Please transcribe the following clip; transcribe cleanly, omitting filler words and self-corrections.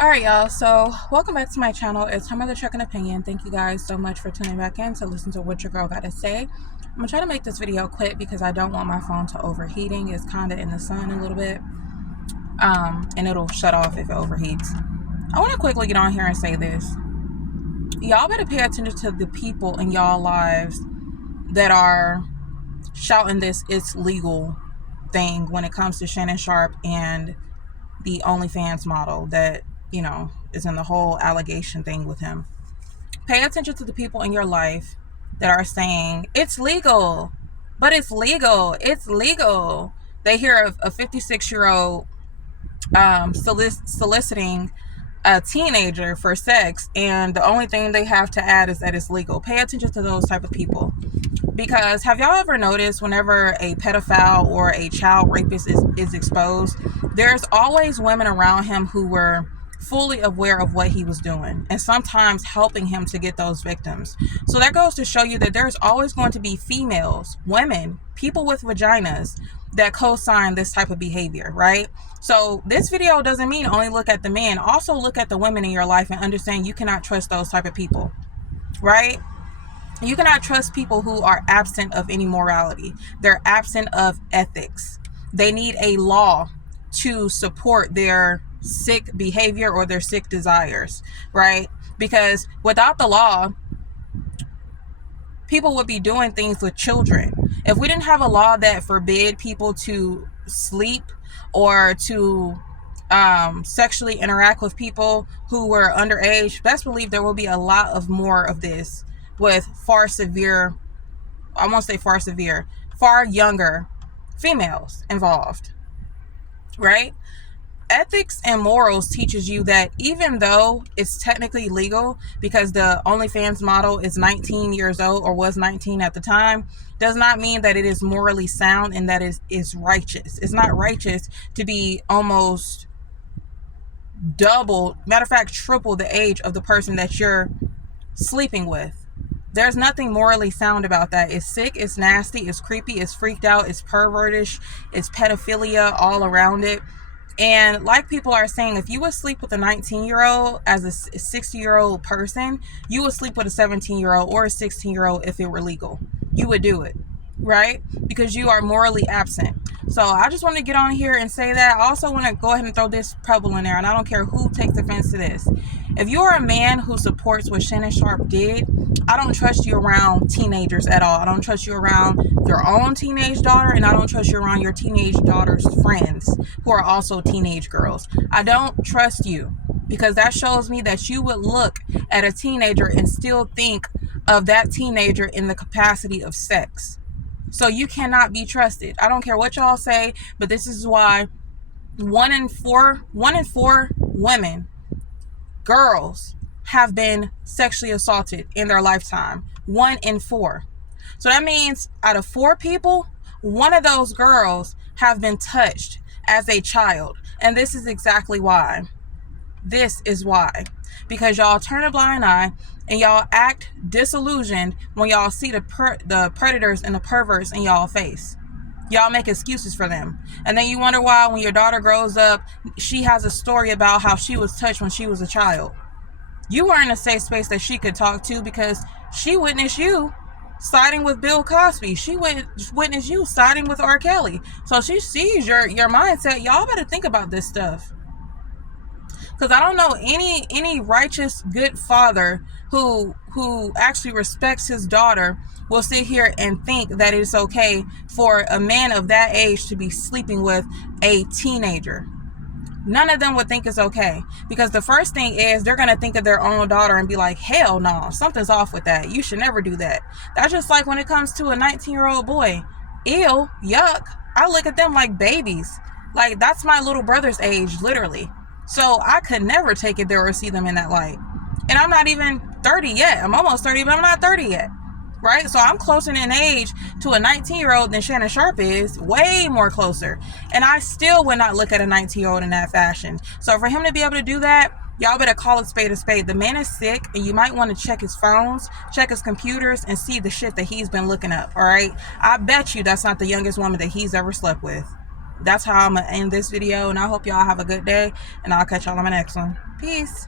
Alright, y'all, so welcome back to my channel. It's time of the Second Opinion. Thank you guys so much for tuning back in to listen to what your girl got to say. I'm gonna try to make this video quick because I don't want my phone to overheating. It's kind of in the sun a little bit, and it'll shut off if it overheats. I want to quickly get on here and say this. Y'all better pay attention to the people in y'all lives that are shouting this "it's legal" thing when it comes to Shannon Sharpe and the OnlyFans model that, is in the whole allegation thing with him. Pay attention to the people in your life that are saying, it's legal, but it's legal. It's legal. They hear of a 56-year-old soliciting a teenager for sex, and the only thing they have to add is that it's legal. Pay attention to those type of people. Because have y'all ever noticed whenever a pedophile or a child rapist is exposed, there's always women around him who were fully aware of what he was doing and sometimes helping him to get those victims. So that goes to show you that there's always going to be females, women, people with vaginas that co-sign this type of behavior, right? So this video doesn't mean only look at the men. Also look at the women in your life and understand you cannot trust those type of people, right? You cannot trust people who are absent of any morality. They're absent of ethics. They need a law to support their sick behavior or their sick desires, right? Because without the law, people would be doing things with children. If we didn't have a law that forbid people to sleep or to sexually interact with people who were underage, best believe there will be a lot of more of this with far younger females involved, right? Ethics and morals teaches you that even though it's technically legal because the OnlyFans model is 19 years old or was 19 at the time, does not mean that it is morally sound and that is righteous. It's not righteous to be almost double, matter of fact, triple the age of the person that you're sleeping with. There's nothing morally sound about that. It's sick, it's nasty, it's creepy, it's freaked out, it's pervertish, it's pedophilia all around it. And like people are saying, if you would sleep with a 19-year-old as a 60-year-old person, you would sleep with a 17-year-old or a 16-year-old if it were legal. You would do it, right? Because you are morally absent. So I just want to get on here and say that. I also want to go ahead and throw this pebble in there, and I don't care who takes offense to this. If you're a man who supports what Shannon Sharpe did, I don't trust you around teenagers at all. I don't trust you around your own teenage daughter, and I don't trust you around your teenage daughter's friends who are also teenage girls. I don't trust you because that shows me that you would look at a teenager and still think of that teenager in the capacity of sex. So you cannot be trusted. I don't care what y'all say, but this is why one in four women, girls, have been sexually assaulted in their lifetime. 1 in 4. So that means out of 4 people, one of those girls have been touched as a child. And this is exactly why. This is why. Because y'all turn a blind eye and y'all act disillusioned when y'all see the predators and the perverts in y'all face. Y'all make excuses for them. And then you wonder why when your daughter grows up, she has a story about how she was touched when she was a child. You were in a safe space that she could talk to because she witnessed you siding with Bill Cosby. She witnessed you siding with R. Kelly. So she sees your mindset. Y'all better think about this stuff. Because I don't know any righteous good father who actually respects his daughter will sit here and think that it's okay for a man of that age to be sleeping with a teenager. None of them would think it's okay, because the first thing is they're going to think of their own daughter and be like, hell no, something's off with that. You should never do that. That's just like when it comes to a 19-year-old boy. Ew, yuck. I look at them like babies. Like, that's my little brother's age, literally. So I could never take it there or see them in that light. And I'm not even 30 yet. I'm almost 30, but I'm not 30 yet. Right? So I'm closer in age to a 19-year-old than Shannon Sharpe is, way more closer. And I still would not look at a 19-year-old in that fashion. So for him to be able to do that, y'all better call a spade a spade. The man is sick, and you might want to check his phones, check his computers, and see the shit that he's been looking up, all right? I bet you that's not the youngest woman that he's ever slept with. that's how I'm gonna end this video, and I hope y'all have a good day, and I'll catch y'all on my next one. Peace.